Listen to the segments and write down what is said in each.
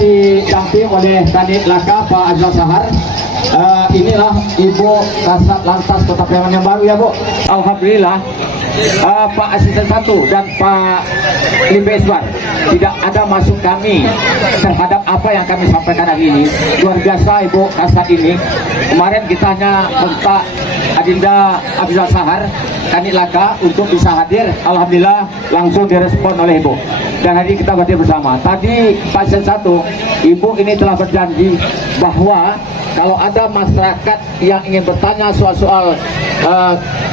didamping oleh Kanit Laka Pak Azwar Sahar. Inilah Ibu Kasat Lantas Kota Priaman yang baru ya Bu. Alhamdulillah Pak Asisten 1 dan Pak Limbeswan tidak ada masuk kami terhadap apa yang kami sampaikan hari ini. Luar biasa Ibu Kasat ini. Kemarin kita hanya minta Adinda Azwar Sahar Kanit Laka untuk bisa hadir. Alhamdulillah langsung direspon oleh Ibu. Dan hari ini kita hadir bersama. Tadi Pak Asisten 1 Ibu ini telah berjanji bahwa kalau ada masyarakat yang ingin bertanya soal-soal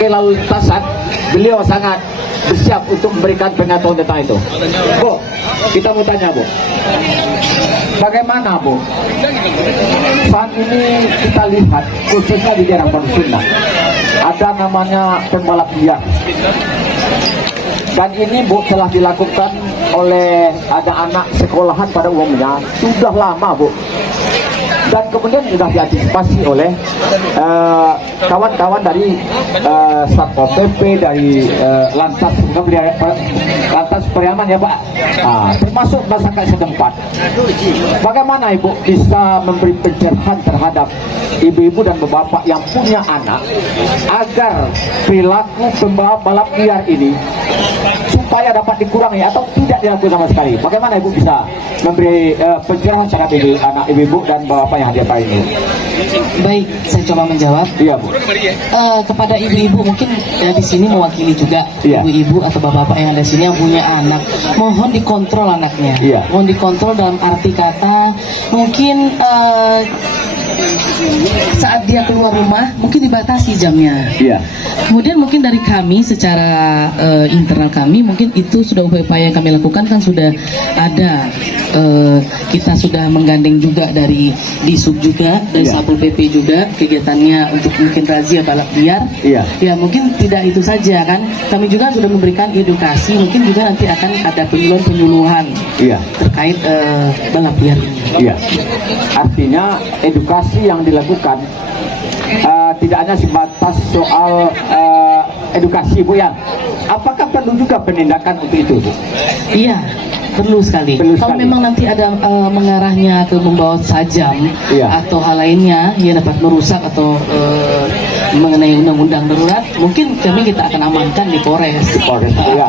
kelalu lintasan, beliau sangat bersiap untuk memberikan pengetahuan tentang itu. Bu, kita mau tanya Bu, bagaimana Bu? Saat ini kita lihat khususnya di daerah Sunda ada namanya pembalap liar. Dan ini Bu telah dilakukan oleh ada anak sekolahan pada umumnya sudah lama Bu. Dan kemudian sudah diantisipasi oleh kawan-kawan dari Satpol PP, dari Lantas Priaman ya Pak, termasuk masyarakat setempat. Bagaimana Ibu bisa memberi pencerahan terhadap ibu-ibu dan bapak yang punya anak agar perilaku pembalap balap liar ini supaya dapat dikurangi atau tidak dilakukan sama sekali? Bagaimana Ibu bisa memberi pencerahan terhadap anak ibu-ibu dan bapak yang hadir hari ini? Baik, saya coba menjawab. Iya Bu. Kepada ibu-ibu mungkin di sini mewakili juga ibu-ibu atau bapak-bapak yang ada di sini yang punya anak, mohon dikontrol anaknya. Mohon dikontrol dalam arti kata mungkin saat dia keluar rumah mungkin dibatasi jamnya. Kemudian mungkin dari kami secara internal kami mungkin itu sudah upaya yang kami lakukan kan sudah ada. Kita sudah menggandeng juga dari Disub juga, dari Satpol PP juga kegiatannya untuk mungkin razia balap liar. Ya mungkin tidak itu saja kan. Kami juga sudah memberikan edukasi, mungkin juga nanti akan ada penyuluhan terkait balap liar ini. Artinya edukasi yang dilakukan tidak hanya sebatas soal edukasi Bu ya. Apakah perlu juga penindakan untuk itu Bu? Iya, perlu sekali. Kalau memang nanti ada mengarahnya ke membawa sajam atau hal lainnya yang dapat merusak atau mengenai undang-undang darurat, mungkin kita akan amankan di Polres.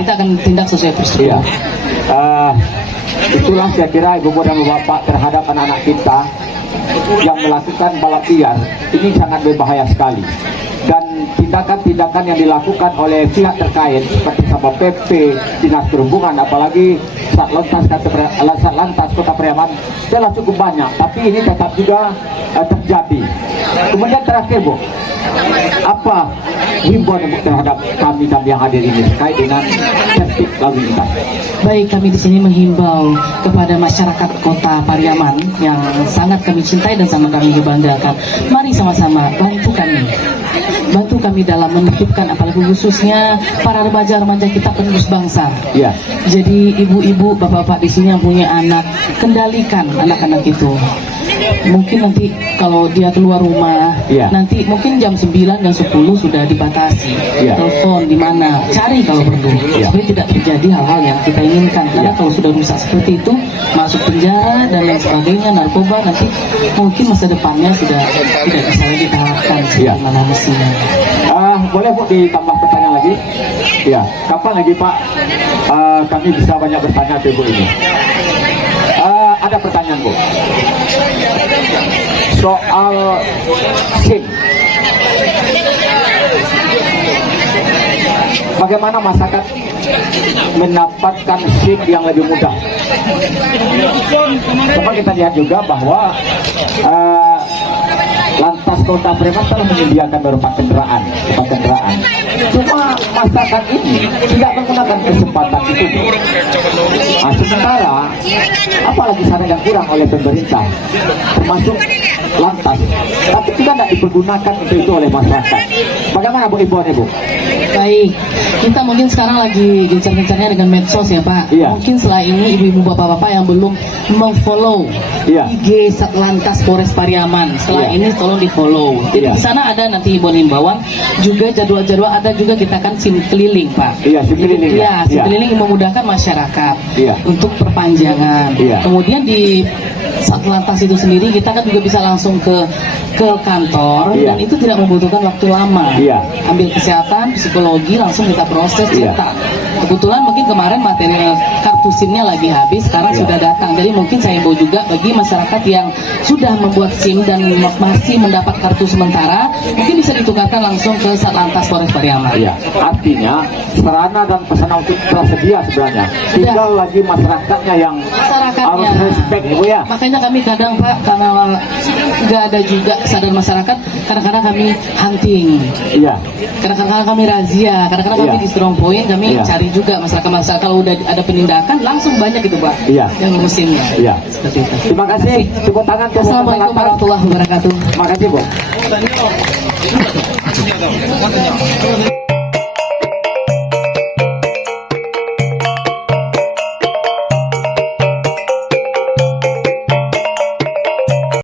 Kita akan tindak sesuai prosedur. Itulah saya kira ibu dan bapak terhadap anak-anak kita yang melakukan balap liar ini sangat berbahaya sekali. Dan tindakan-tindakan yang dilakukan oleh pihak terkait seperti Satpol PP, Dinas Perhubungan, apalagi Lantas Kota Priaman telah cukup banyak, tapi ini tetap juga terjadi. Kemudian terakhir Bu, apa himbauan Ibu terhadap kami yang hadir ini terkait dengan tertib lalu lintas? Baik, kami di sini menghimbau kepada masyarakat Kota Pariaman yang sangat kami cintai dan sangat kami banggakan. Mari sama-sama bantu kami dalam menertibkan, apalagi khususnya para remaja-remaja kita penerus bangsa. Jadi ibu-ibu, bapak-bapak di sini yang punya anak, kendalikan anak-anak itu. Mungkin nanti kalau dia keluar rumah, nanti mungkin jam 9 dan 10 sudah dibatasi. Telepon di mana, cari kalau perlu, supaya tidak terjadi hal-hal yang kita inginkan. Karena kalau sudah rusak seperti itu, masuk penjara dan lain sebagainya, narkoba, nanti mungkin masa depannya sudah tidak bisa lagi diharapkan sebagaimana mestinya. Boleh Bu ditambah pertanyaan lagi? Kapan lagi Pak kami bisa banyak bertanya ke Ibu ini? Ada pertanyaan Bu soal SIM. Bagaimana masyarakat mendapatkan SIM yang lebih mudah? Coba kita lihat juga bahwa Lantas Kota Priaman telah menyediakan beberapa kendaraan. Cuma masyarakat ini tidak menggunakan kesempatan itu. Sementara apalagi sana yang kurang oleh pemerintah, termasuk Lantas, tapi tidak dipergunakan untuk itu oleh masyarakat. Bagaimana Bu Ibu? Baik, kita mungkin sekarang lagi gencar-gencarnya dengan medsos ya Pak. Mungkin setelah ini ibu-ibu bapak-bapak yang belum memfollow IG Satlantas Polres Pariaman, setelah ini tolong di follow. flow. Jadi Iya. di sana ada nanti himbauan-himbauan, juga jadwal-jadwal, ada juga kita kan SIM keliling, Pak. Iya, SIM keliling, Iya, ya. SIM Iya. keliling yang memudahkan masyarakat Iya. untuk perpanjangan. Iya. Kemudian di Satlantas itu sendiri kita kan juga bisa langsung ke kantor, Iya. dan itu tidak membutuhkan waktu lama. Iya. Ambil kesehatan, psikologi, langsung kita proses, Iya. cetak. Kebetulan mungkin kemarin material kartu SIM-nya lagi habis, sekarang Iya. sudah datang. Jadi mungkin saya himbau juga bagi masyarakat yang sudah membuat SIM dan masih mendapat kartu sementara, mungkin bisa ditukarkan langsung ke Satlantas Polres Pariaman. Iya, artinya sarana dan prasarana untuk telah sedia sebenarnya. Tinggal lagi masyarakatnya yang harus respect, Ibu ya. Makanya kami kadang, Pak, karena nggak ada juga kesadaran masyarakat, kadang-kadang kami hunting, Iya, kadang-kadang kami razia, kadang-kadang kami Iya. di strong point, kami Iya. cari juga masyarakat kalau udah ada penindakan langsung banyak gitu, Pak, Iya. yang ngurusinnya. Iya. Seperti itu. Terima kasih. Tepuk tangan untuk Assalamualaikum Satlantas. warahmatullahi wabarakatuh. Terima kasih, Bu.